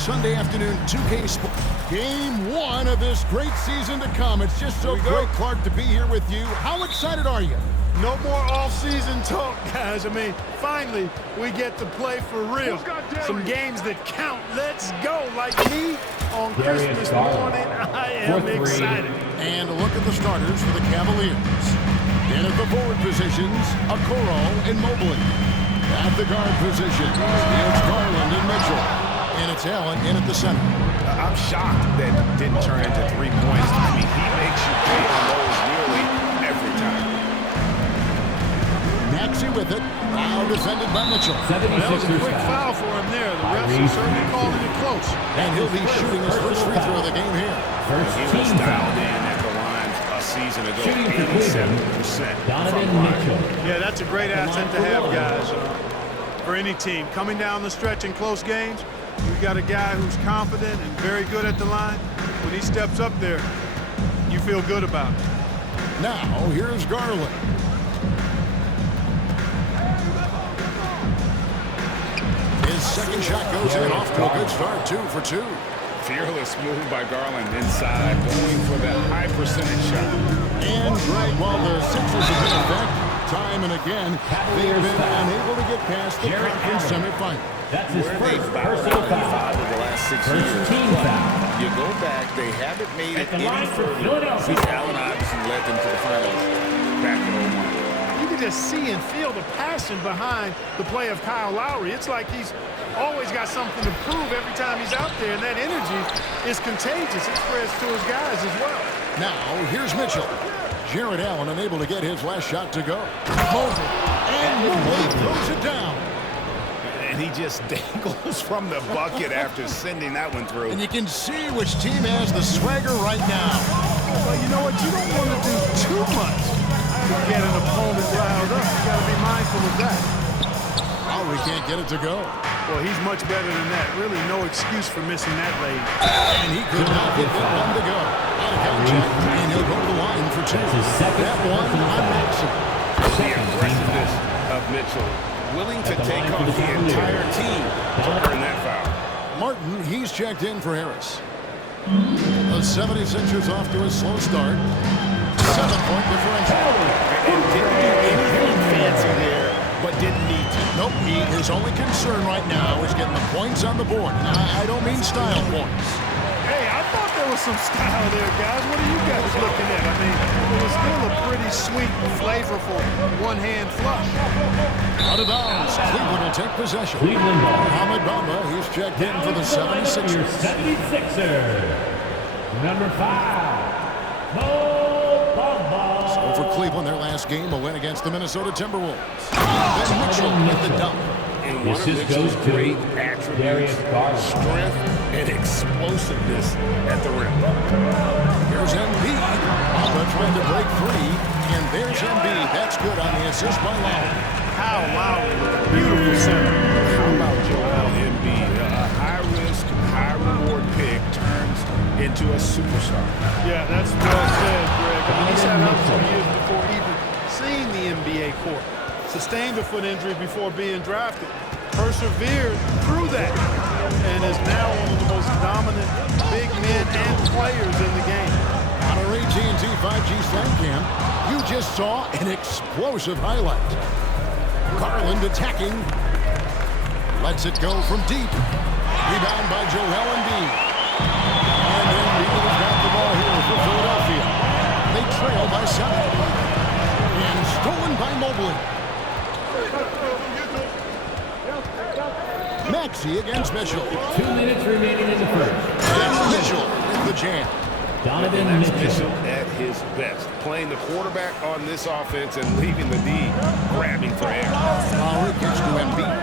Sunday afternoon 2K Sports. Game 1 of this great season to come. It's just so great, Clark, to be here with you. How excited are you? No more off-season talk, guys. I mean, finally, we get to play for real. Some games that count. Let's go. Like me on Christmas morning, I am excited. And a look at the starters for the Cavaliers. In at the forward positions, Okoro and Mobley. At the guard position, it's Garland and Mitchell. And it's Allen in at the center. I'm shocked that it didn't turn into 3 points. I mean, he makes you pay on those nearly every time. Maxey with it. Now defended by Mitchell. That was a quick foul for him there. The refs are certainly calling it close. And he'll be shooting his first free throw of the game here. He was dialed in at the line a season ago, 87%. Donovan Mitchell. Yeah, that's a great asset to have, guys. For any team, coming down the stretch in close games, you've got a guy who's confident and very good at the line. When he steps up there, you feel good about it. Now, here's Garland. His second shot goes in, off to a good start, 2 for 2. Fearless move by Garland inside, going for that high percentage shot. And Greg, while the Sixers have been in fact, time and again, they've been unable to get past the conference semifinal. That's his first personal foul. Over the last 6 First years. team foul. You go back, they haven't made it any further since Allen Iverson led them to the finals back in 01. You can just see and feel the passion behind the play of Kyle Lowry. It's like he's always got something to prove every time he's out there, and that energy is contagious. It spreads to his guys as well. Now, here's Mitchell. Jared Allen unable to get his last shot to go. Mobley, and Mobley throws it down. And he just dangles from the bucket after sending that one through. And you can see which team has the swagger right now. Well, you know what? You don't want to do too much to get an opponent riled up. You got to be mindful of that. Lowry can't get it to go. Well, he's much better than that. Really no excuse for missing that lane. And he could not get that one to go. Out of contact, and he'll go to the line for 2. That one on Maxey. The aggressiveness of Mitchell, willing to take on the entire team to earn that foul. Martin, he's checked in for Harris. The 76ers off to a slow start. 7-point differential. And didn't do anything fancy there, but didn't need to. Nope, his only concern right now is getting the points on the board. Now, I don't mean style points. Hey, I thought there was some style there, guys. What are you guys looking at? I mean, it was still a pretty sweet, flavorful one-hand flush. Out of bounds. Cleveland will take possession. Cleveland ball. Mohamed Bamba, he's checked in for the 76ers. 76er. Number 5. Mo Bamba. So for Cleveland, their last game, a win against the Minnesota Timberwolves. Then Mitchell with the dunk. And one of Mitchell's great attributes, strength and explosiveness at the rim. Here's Embiid. Bamba trying to break free. And there's Embiid. That's good on the assist by Lowry. Kyle Lowry with a beautiful center. How about Joel Embiid? A high-risk, high-reward pick turns into a superstar. Yeah, that's well said, Greg. I mean, he's had out some years before even seeing the NBA court. Sustained a foot injury before being drafted. Persevered through that. And is now one of the most dominant big men and players in the game. On our AT&T 5G Slam Cam, you just saw an explosive highlight. Garland attacking. Lets it go from deep. Rebound by Joel Embiid. And Embiid has got the ball here for Philadelphia. They trail by 7. And stolen by Mobley. Maxey against Mitchell. 2 minutes remaining in the first. And Mitchell with the jam. Donovan Mitchell. At his best, playing the quarterback on this offense and leaving the D grabbing for air. Lowry gets to Embiid.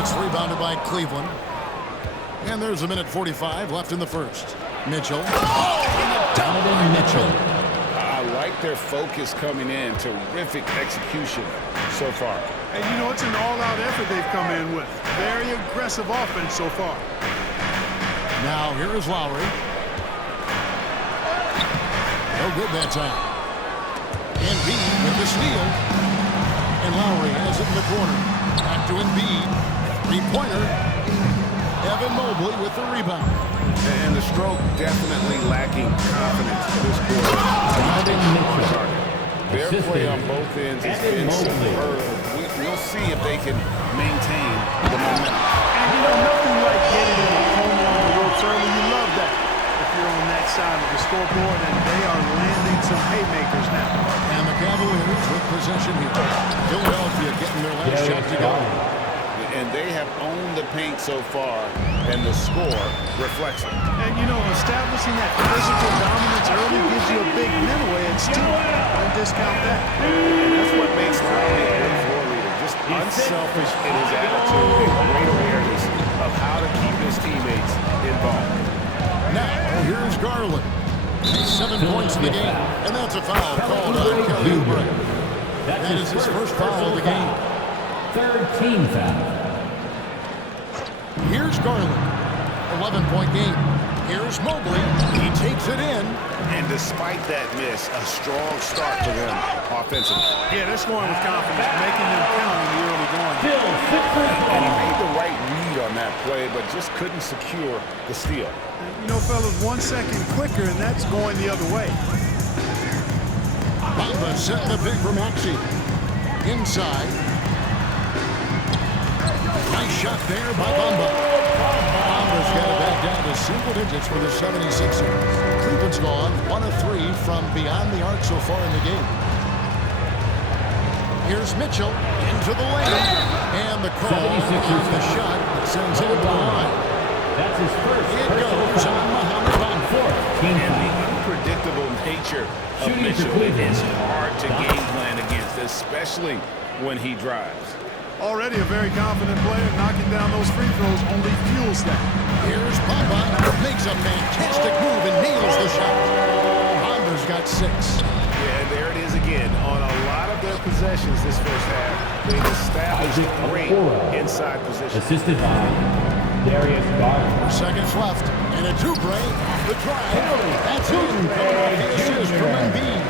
It's rebounded by Cleveland. And there's 1:45 left in the first. Mitchell. Donovan Mitchell. I like their focus coming in. Terrific execution so far. And you know, it's an all-out effort they've come in with. Very aggressive offense so far. Now here is Lowry. No good that time. Embiid with the steal. And Lowry has it in the corner. Back to Embiid. Three-pointer. Evan Mobley with the rebound. And the stroke definitely lacking confidence this quarter. Donovan Mitchell. Their play on both ends has been superb. We'll see if they can maintain the momentum. And you know, nothing like getting an opponent on the ropes early. You love that if you're on that side of the scoreboard, and they are landing some haymakers now. And the Cavaliers with possession here. Philadelphia getting their last shot to go. And they have owned the paint so far, and the score reflects it. And, you know, establishing that physical dominance early gives you a big mental edge, too. Don't discount that. And that's what makes Lowry a great floor leader. Just unselfish in his attitude and great awareness of how to keep his teammates involved. Now, here's Garland. 7 points in the game, and that's a foul called on Kelly Oubre. That is his first foul of the game. Third team foul. Here's Garland. 11-point game. Here's Mobley. He takes it in. And despite that miss, a strong start for them offensively. Yeah, they're scoring with confidence, making them count in the early going. Still And he made the right read on that play, but just couldn't secure the steal. You know, fellas, 1 second quicker, and that's going the other way. Bamba setting the pick for Maxey. Inside. Nice shot there by Bamba. Bamba's got it back down to single digits for the 76ers. Cleveland's gone 1 of 3 from beyond the arc so far in the game. Here's Mitchell into the lane. And the call on the shot that sends him to the line. That's his first. It goes on Mohamed on fourth. And the unpredictable nature of Mitchell is hard to game plan against, especially when he drives. Already a very confident player, knocking down those free throws only fuels that. Here's Bamba, makes a fantastic move and nails the shot. Bamba's got 6. Yeah, and there it is again. On a lot of their possessions this first half, they've established great inside position. Assisted by Darius Garland. 4 seconds left, and a Oubre off the drive. That's in. The assist from Embiid.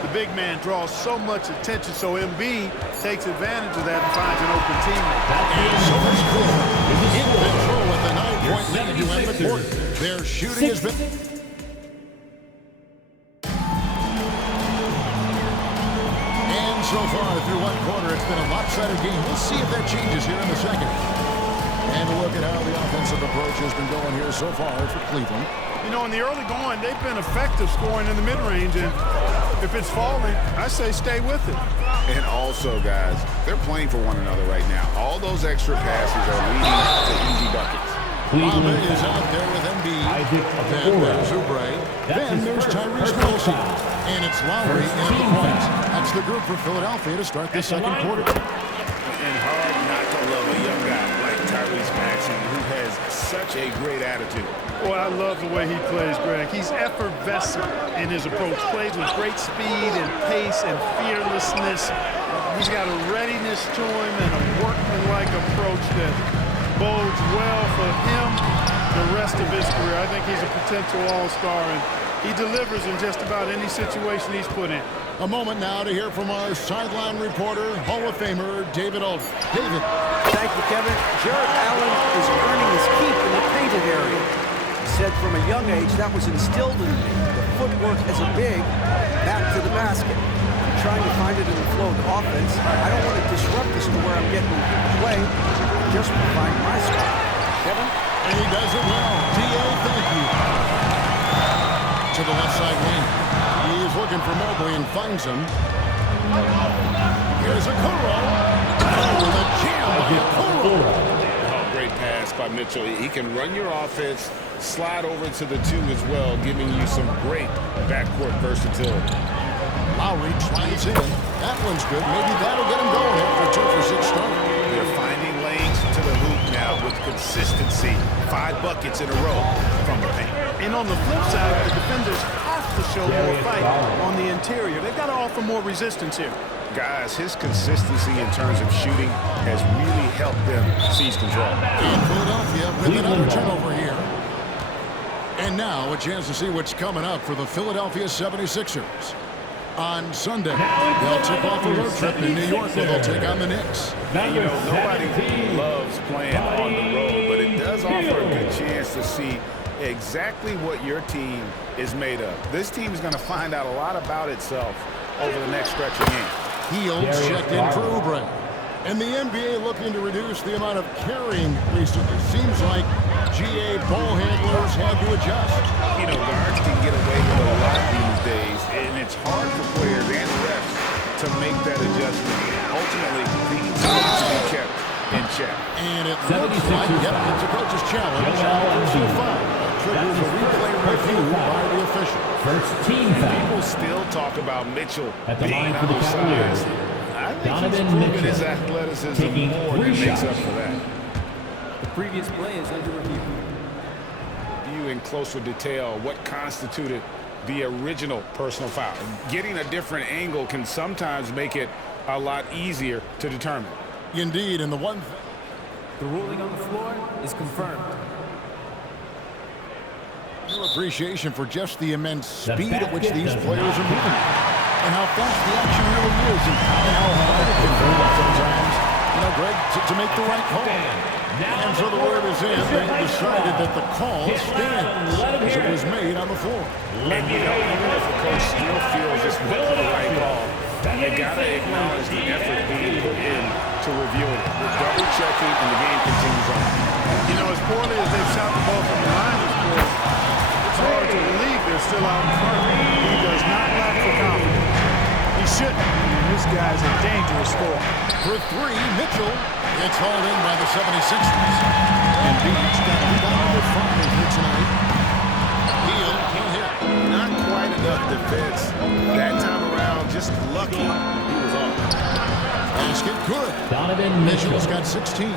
The big man draws so much attention, so Embiid takes advantage of that and finds an open teammate. And so it's cool. In control with the 9-point lead to end the quarter. Their shooting has been... And so far through one quarter, it's been a lopsided game. We'll see if that changes here in the second. And a look at how the offensive approach has been going here so far for Cleveland. You know, in the early going, they've been effective scoring in the mid-range, and if it's falling, I say stay with it. And also, guys, they're playing for one another right now. All those extra passes are leading to easy buckets. Bamba is out there with Embiid. Then there's Oubre. Then there's Tyrese Maxey. And it's Lowry at the point. That's the group for Philadelphia to start the second quarter. And hard not to love a young guy like Tyrese Maxey, who has such a great attitude. Boy, I love the way he plays, Greg. He's effervescent in his approach. Plays with great speed and pace and fearlessness. He's got a readiness to him and a workmanlike approach that bodes well for him the rest of his career. I think he's a potential all-star, and he delivers in just about any situation he's put in. A moment now to hear from our sideline reporter, Hall of Famer David Aldridge. David. Thank you, Kevin. Jarrett Allen is earning his keep in the painted area. He said from a young age that was instilled in me. The footwork as a big, back to the basket. I'm trying to find it in the flow of the offense. I don't want to disrupt this to where I'm getting play. I just want to find my spot. Kevin? And he does it well. D.A., thank you. To the left side wing. He's looking for Mobley and finds him. Here's Okoro. Oh, the jam by Okoro. Oh, great pass by Mitchell. He can run your offense, slide over to the 2 as well, giving you some great backcourt versatility. Lowry tries in. That one's good. Maybe that'll get him going after 2 for 6 start. They're finding lanes to the hoop now with consistency. 5 buckets in a row from the paint. And on the flip side, the defenders have to show more fight on the interior. They've got to offer more resistance here. Guys, his consistency in terms of shooting has really helped them seize control. And Philadelphia with another turnover here. And now a chance to see what's coming up for the Philadelphia 76ers. On Sunday, they'll tip off a road trip in New York where they'll take on the Knicks. And, you know, nobody loves playing on the road, but it does offer a good chance to see exactly what your team is made of. This team is going to find out a lot about itself over the next stretch of games. Fields checked in for Oubre. And the NBA looking to reduce the amount of carrying recently. Seems like GA ball handlers had to adjust. You know, guards can get away with a lot these days, and it's hard for players and refs to make that adjustment. Ultimately, the team needs to be kept in check. And it looks like, it's a coach's challenge. Personal foul. Triggers a replay review by the official. First team foul. People still talk about Mitchell At the being line for the undersized. Cavaliers. I think Donovan he's proven Mitchell his athleticism taking more 3 than makes shots. up for that. The previous play is under review. View in closer detail what constituted the original personal foul. Getting a different angle can sometimes make it a lot easier to determine. Indeed, and the one The ruling on the floor is confirmed. real appreciation for just the immense The speed at which basket these does players not are moving. count. And how fast the action really is, and how hard it can be sometimes, you know, Greg, to make the right call. And so the word is in. They decided that the call stands as it was made on the floor. And you know, even if a coach still feels this wasn't the right call, you gotta acknowledge the effort being put in to reviewing it. We're double checking, and the game continues on. You know, as poorly as they've shot the ball from the line this quarter, it's hard to believe they're still out in front. He does not lack for confidence. He shouldn't. This guy's a dangerous scorer. For 3, Mitchell. It's hauled in by the 76ers. And Beach got rebound number 5 here tonight. Heal can't hit. Not quite enough defense. That time around, just lucky he was off. Basket good. Donovan Mitchell. Mitchell's got 16.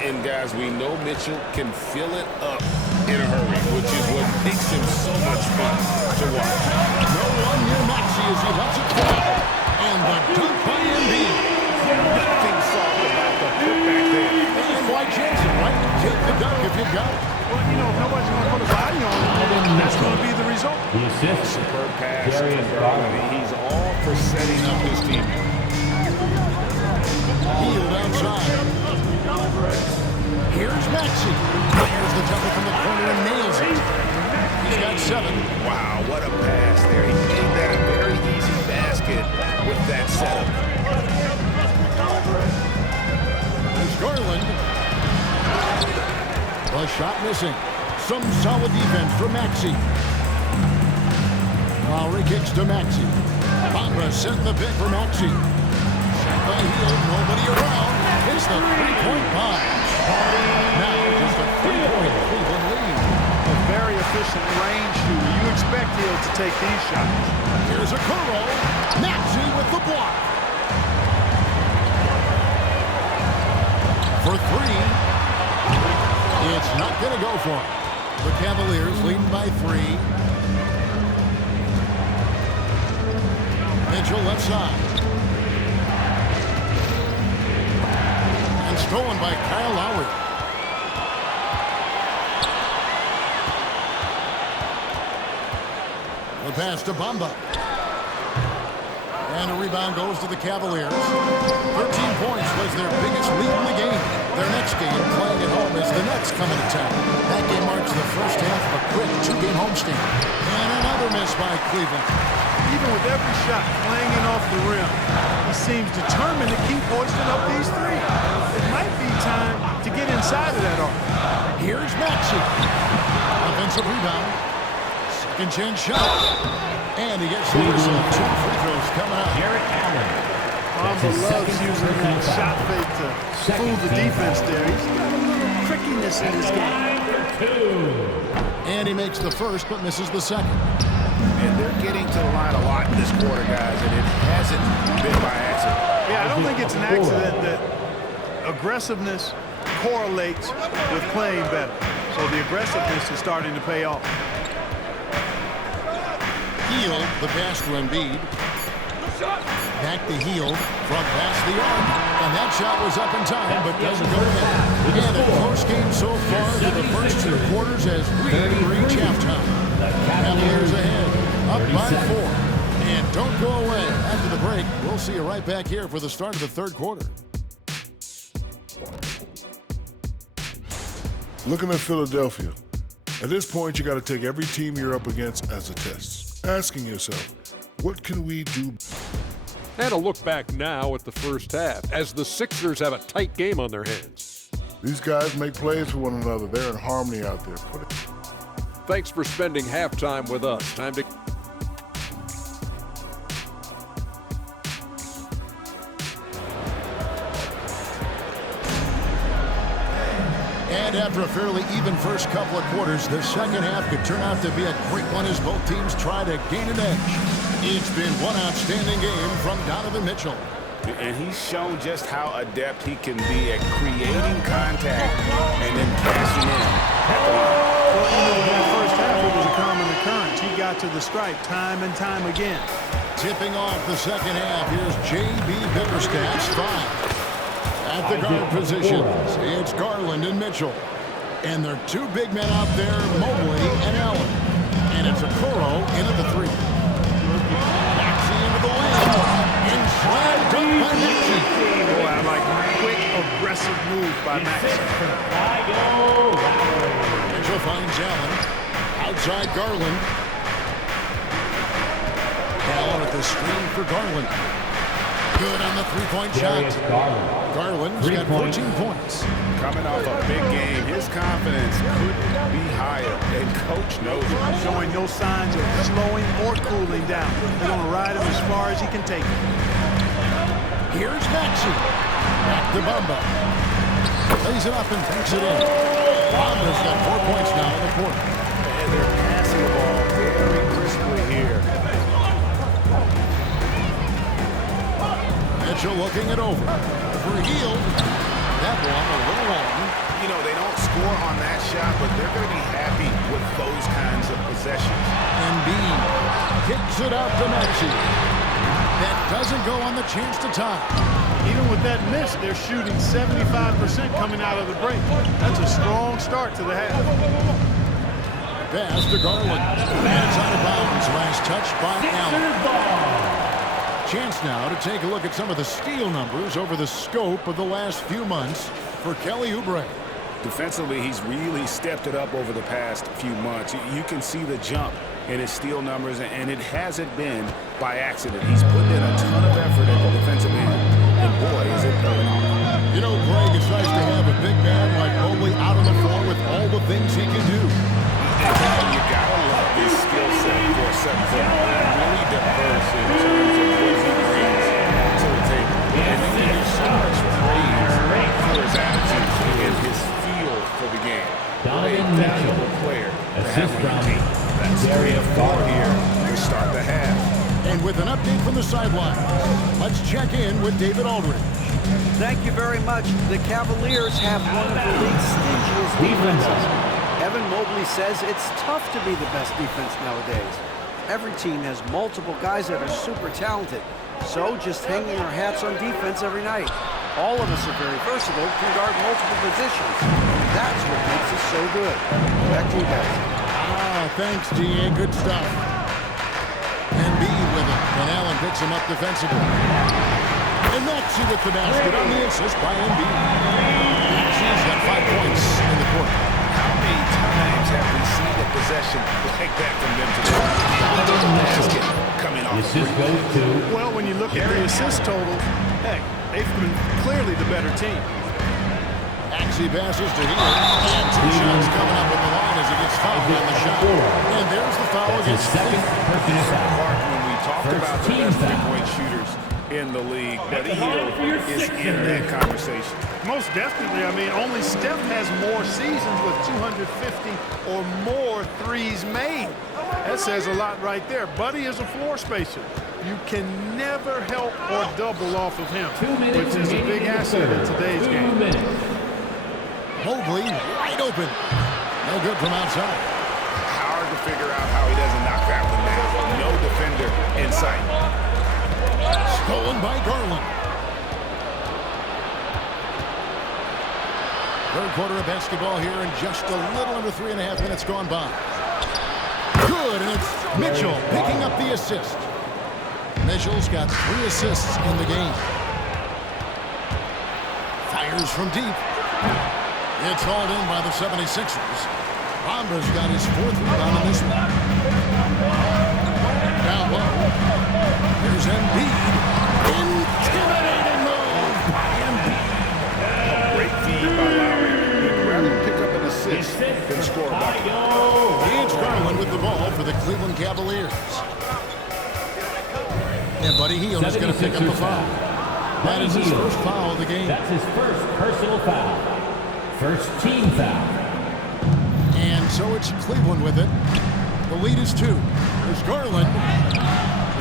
And guys, we know Mitchell can fill it up in a hurry, which is what makes him so much fun to watch. No one near Maxey as he lets it fly. And the dunk by Embiid. Nothing soft about the putback there. And White Jensen, right? Take the dunk if you got it. Well, you know, if nobody's going to put a body on him, that's going to be the result. The assist. Superb pass to Darius Garland. Garland. He's all for setting up his team. Healed outside. Here's Maxey. Fires the jumper from the corner and nails it. He's got 7. Wow, what a pass there. He made that a very easy basket with that setup. There's Garland. A shot missing. Some solid defense from Maxey. Lowry kicks to Maxey. Bamba setting the pick for Maxey. Shot by Hield, nobody around. It's the 3-point bomb. Now just a 3-point Cleveland lead. A very efficient range shooter. You expect Hill to take these shots. Here's a curl. Maxey with the block. For 3. It's not going to go for him. The Cavaliers leading by 3. Mitchell left side. And stolen by Kyle Lowry. The pass to Bamba. And a rebound goes to the Cavaliers. 13 points was their biggest lead in the game. Their next game, playing at home, as the Nets come into town. That game marks the first half of a quick 2-game homestand. And another miss by Cleveland. Even with every shot clanging off the rim, he seems determined to keep hoisting up these 3. It might be time to get inside of that arc. Here's Maxey. Offensive rebound. Second chance shot. And he gets the whistle. 2 free throws coming up. Jarrett Allen. Bamba loves using that shot fake to fool the defense there. He's got a little trickiness in his game. And he makes the first, but misses the second. And they're getting to the line a lot in this quarter, guys, and it hasn't been by accident. Yeah, I don't think it's an accident that aggressiveness correlates with playing better. So the aggressiveness is starting to pay off. Hield, the pass to Embiid. Back to Hield, front pass the arc, and that shot was up in time, but doesn't go in. And a close game so far through the first 2 quarters as we reach halftime. Cavaliers ahead, up by 4. And don't go away. see you right back here for the start of the third quarter. Looking at Philadelphia, at this point, you got to take every team you're up against as a test. Asking yourself, what can we do? And a look back now at the first half as the Sixers have a tight game on their hands. These guys make plays for one another. They're in harmony out there. Thanks for spending halftime with us. Time to... And after a fairly even first couple of quarters, the second half could turn out to be a great one as both teams try to gain an edge. It's been one outstanding game from Donovan Mitchell. And he's shown just how adept he can be at creating contact and then cashing in at the line. Well, you know, that first half, it was a common occurrence. He got to the stripe time and time again. Tipping off the second half, here's J.B. Bickerstaff's 5. At the guard positions, it's Garland and Mitchell. And there are two big men out there, Mobley and Allen. And it's Okoro in at the 3. Maxey into the lane. And slam dunk by Maxey. Boy, I like quick, aggressive move by Maxey. Mitchell finds Allen. Outside Garland. Allen at the screen for Garland. Good on the three-point shot. Garland's got 14 points. Coming off a big game, his confidence couldn't be higher, and coach knows it. Showing no signs of slowing or cooling down. They're going to ride him as far as he can take it. Here's Maxey. Back to Bamba. Lays it up and takes it in. Bamba's got 4 points now in the quarter. And they're passing the ball very crisply here. Mitchell looking it over. For Hield. That one a little long. You know, they don't score on that shot, but they're going to be happy with those kinds of possessions. Embiid kicks it out to Maxey. That doesn't go on the chance to tie. Even with that miss, they're shooting 75% coming out of the break. That's a strong start to the half. Pass to Garland. And it's out of bounds. Last touch by Allen. Chance now to take a look at some of the steal numbers over the scope of the last few months for Kelly Oubre. Defensively, he's really stepped it up over the past few months. You can see the jump in his steal numbers, and it hasn't been by accident. He's put in a ton of effort at the defensive end, and boy, is it paying off. You know, Greg, it's nice to have a big man like Mobley out on the floor with all the things he can do. You gotta love his skill set for a 7-footer. Really diverse in terms of what he brings to the table. And he gets so much praise for his attitude and his feel for the game. What a valuable player to have on your team. That's 3 of 4 here to start the half. And with an update from the sideline, let's check in with David Aldridge. Thank you very much. The Cavaliers have one of the league's stingiest defenses. Evan Mobley says it's tough to be the best defense nowadays. Every team has multiple guys that are super talented, so just hanging our hats on defense every night. All of us are very versatile, can guard multiple positions. That's what makes us so good. Back to you guys. Thanks, D.A. Good stuff. Embiid with it, and Allen picks him up defensively. And Maxey with the basket on the assist by Embiid. Maxey's got 5 points in the quarter. How many times have we seen a possession like that from them today? Basket coming off the break. Well, when you look at the assist totals, heck, they've been clearly the better team. Maxey passes to Hield. And 2 shots coming up at the line as he gets fouled on the shot. And there's the foul against second personal foul. When we talked about the best three-point shooters in the league, Buddy Hield is in that conversation. Most definitely. I mean, only Steph has more seasons with 250 or more threes made. That says a lot right there. Buddy is a floor spacer. You can never help or double off of him, which is a big asset in today's game. Mobley wide open. No good from outside. Hard to figure out how he doesn't knock that one down. No defender in sight. Stolen by Garland. Third quarter of basketball here, and just a little under 3.5 minutes gone by. Good, and it's Mitchell picking up the assist. Mitchell's got 3 assists in the game. Fires from deep. It's hauled in by the 76ers. Bamba's got his 4th rebound in this one. Down low. Here's Embiid. Intimidating move by Embiid. Great feed by Lowry. He'd rather pick up an assist than score a bucket. Gage Garland with the ball for the Cleveland Cavaliers. And Buddy Hield is going to pick up the foul. That is his first foul of the game. That's his first personal foul. First team foul. And so it's Cleveland with it. The lead is 2. There's Garland.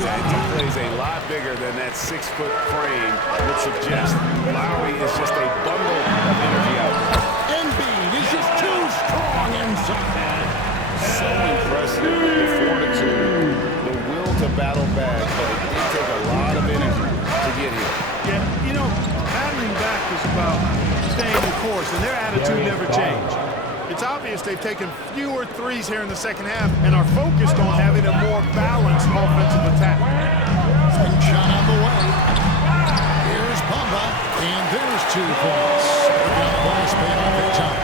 Yeah, he plays a lot bigger than that 6-foot frame would suggest. Lowry is just a bundle of energy out there. Embiid is just too strong inside. So impressive. The fortitude, the will to battle back, but it did take a lot of energy to get here. Yeah, you know, battling back is about staying the course, and their attitude never changed. It's obvious they've taken fewer threes here in the second half and are focused on having a more balanced offensive attack. Swing shot on the way. Here's Bamba, and there's 2 points. Working on bonus payoff in time.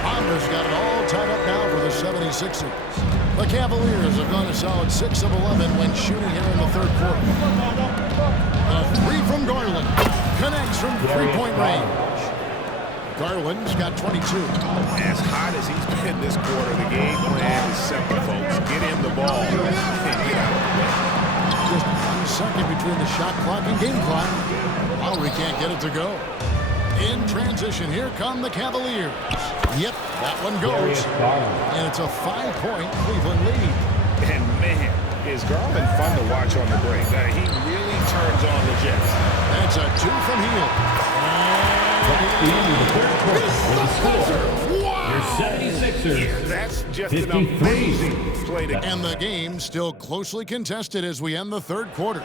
Bamba's got it all tied up now for the 76ers. The Cavaliers have gone a solid 6 of 11 when shooting here in the 3rd quarter. A 3 from Garland. Connects from 3-point range. Garland's got 22. As hot as he's been this quarter, the game plan is simple, folks. Get him the ball and get out of the way. Just 1 second between the shot clock and game clock. Lowry can't get it to go. In transition, here come the Cavaliers. Yep, that one goes. And it's a 5-point Cleveland lead. And man, is Garland fun to watch on the break. He really turns on the Jets. That's a 2 from Hield. The end of the 3rd quarter with the score. Wow! Your 76ers. Yeah, that's just 53. an amazing play to And the game still closely contested as we end the 3rd quarter.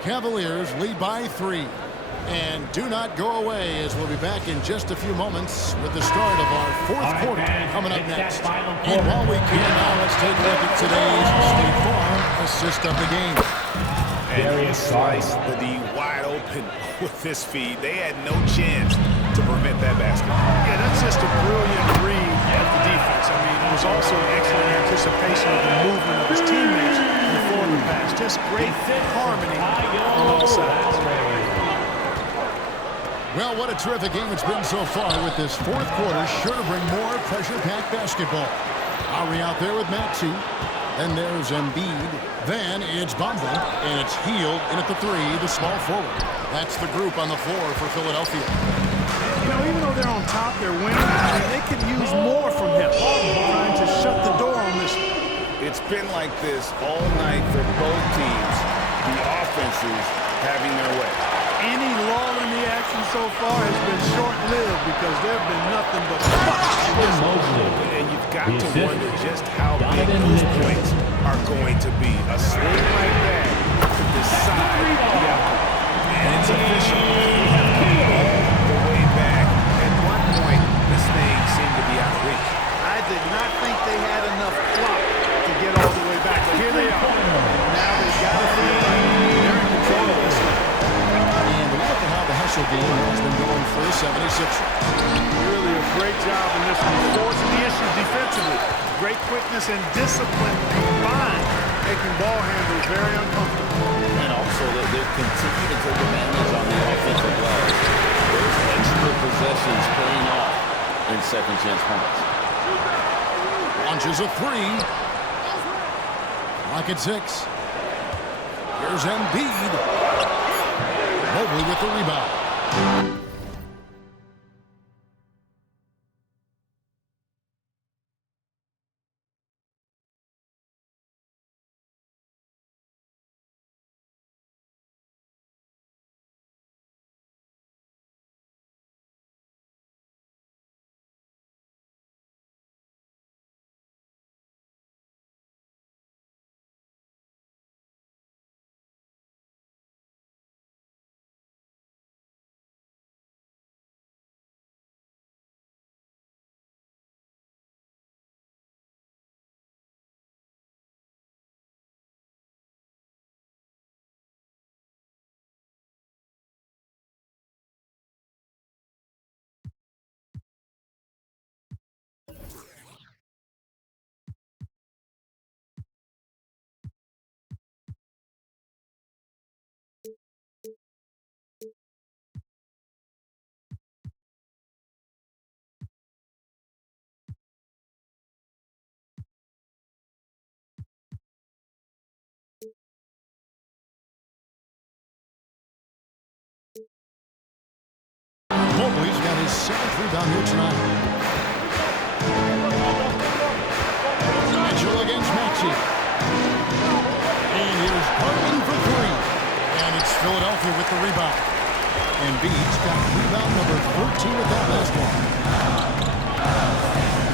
Cavaliers lead by 3. And do not go away, as we'll be back in just a few moments with the start of our 4th quarter coming up next. And while we can, now let's take a look at today's State Farm assist of the game. And he sliced the D wide open with this feed. They had no chance to prevent that basket. Yeah, that's just a brilliant read of the defense. I mean, it was also an excellent anticipation of the movement of his teammates before the pass. Just great harmony on all sides. Well, what a terrific game it's been so far with this 4th quarter. Sure to bring more pressure-packed basketball. Lowry out there with Maxey. Then there's Embiid. Then it's Bamba, and it's Hield in at the 3, the small forward. That's the group on the floor for Philadelphia. You know, even though they're on top, they're winning. I mean, they could use more from him. Trying to shut the door on this. It's been like this all night for both teams. The offenses having their way. Any lull in the action so far has been short-lived because there have been nothing but buckets in this one. And you've got to wonder just how big those points are going to be. A swing like that could decide the outcome. And it's official. The way back. At one point, this thing seemed to be out of reach. I did not think they had enough clock to get all the way back, but here they are. Now they've got to feel like they're in control of this thing. And look at how the hustle game has been going for the 76ers. Really a great job in this one, forcing the issue defensively. Great quickness and discipline combined, making ball handlers very uncomfortable. And also that they continue to take advantage on the offensive glass. Those extra possessions paying off in second chance points. Launches a 3. Clock at 6. Here's Embiid. Mobley with the rebound. down here tonight. Mitchell against Maxey. And here's Garland for three. And it's Philadelphia with the rebound. And Embiid's got rebound number 13 with that last one.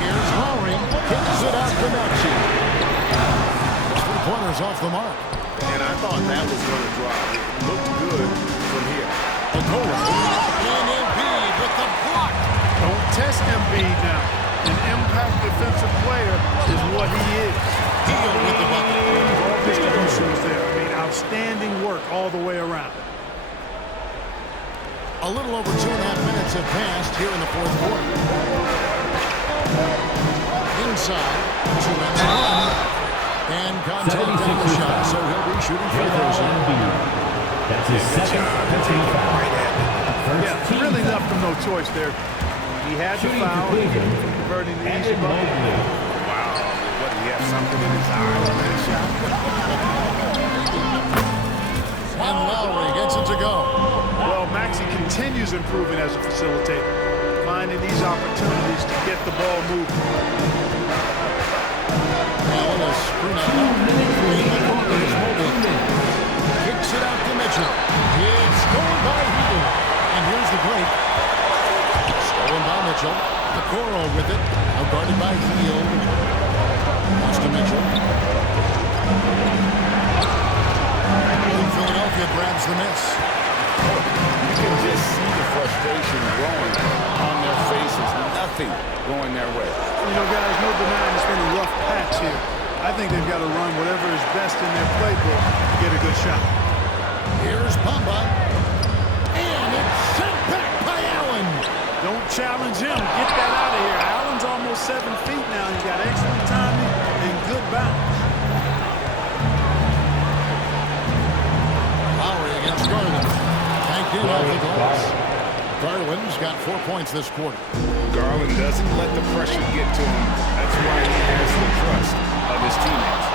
Here's Lowry. Kicks it out to Maxey. Three-pointers off the mark. And I thought that was going to drop. It looked good from here. Okoro. And Embiid with the block. Don't test Embiid now. An impact defensive player is what he is. Hield with the bucket. All distribution was there. I mean, outstanding work all the way around. A little over 2.5 minutes have passed here in the fourth quarter. Inside, 2-1. And contact on the shot, so he'll be shooting free throws. That's his second team foul. Yeah, really left him no choice there. He had to foul, converting the easy bucket. Wow, what, do you have something in his eye on that shot? And Lowry gets it to go. Well, Maxey continues improving as a facilitator, finding these opportunities to get the ball moving. Allen is screwing out Mobley. Kicks it out to Mitchell. It's stolen by Hield. And here's the break. Stolen by Mitchell. Okoro with it. Now guarded by Hield. Pass to Mitchell. And Philadelphia grabs the miss. You can just see the frustration growing on their faces. Nothing going their way. You know, guys, no denying it's been a rough patch here. I think they've got to run whatever is best in their playbook to get a good shot. Here's Bamba. And it's sent back by Allen. Don't challenge him. Get that out of here. Allen's almost 7 feet now. He's got excellent timing and good bounce. Lowry against Garland. Tanked in off the glass. Garland's got 4 points this quarter. Garland doesn't let the pressure get to him. That's why he has the trust of his teammates.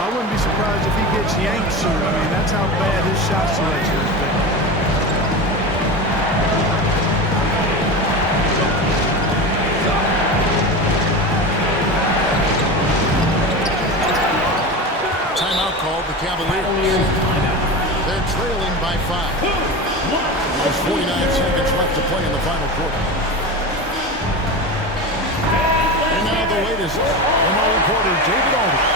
I wouldn't be surprised if he gets yanked soon. I mean, that's how bad his shot selection has been. Timeout called the Cavaliers. They're trailing by 5. There's 49 seconds left to play in the final quarter. And now the latest from our reporter, David Aldridge.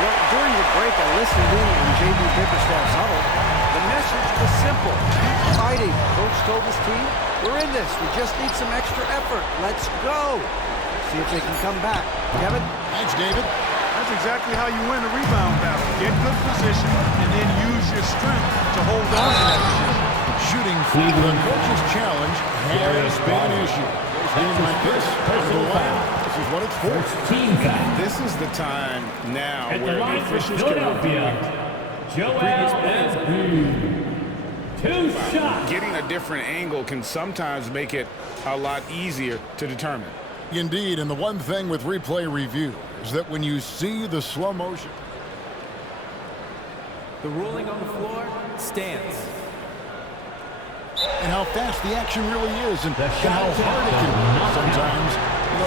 Well, during the break, I listened in on J.B. Bickerstaff's huddle. The message was simple. Keep fighting. Coach told his team, we're in this. We just need some extra effort. Let's go. See if they can come back. Kevin? Thanks, David. That's exactly how you win a rebound battle. Get good position and then use your strength to hold on to that position. Shooting for the coach's challenge has been an issue. Games like this, this is what it's for. Team foul. This is the time now At the where the line for officials can Philadelphia, Joel Embiid. 2 shots. Getting a different angle can sometimes make it a lot easier to determine. Indeed, and the one thing with replay review is that when you see the slow motion, The ruling on the floor stands. and how fast the action really is, and how hard it can be sometimes,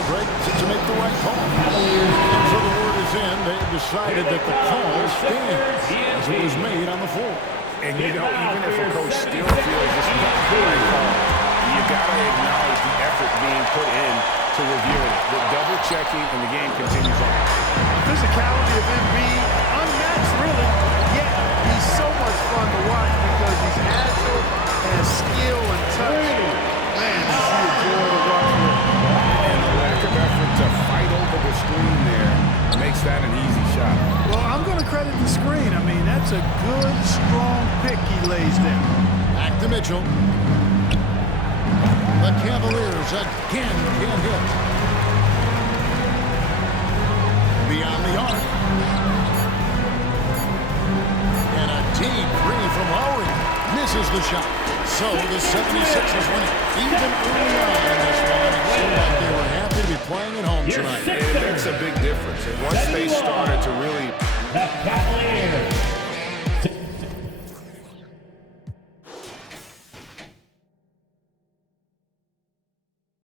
Greg, to make the right call. And so the word is in. They decided that the call stands as it was made on the floor. And even if a coach still feels this is not the right call, you got to acknowledge the effort being put in to review it. The double checking, and the game continues on. The physicality of Embiid, unmatched really, yet he's so much fun to watch because he's agile, has skill and touch. Man, is he a joy to watch with. And the lack of effort to fight over the screen there makes that an easy shot. Well, I'm going to credit the screen. I mean, that's a good, strong pick he lays there. Back to Mitchell. The Cavaliers again can't hit. Beyond the arc. And a deep three from Lowry. Misses the shot. So the 76ers win it. Even early on in this one, it seemed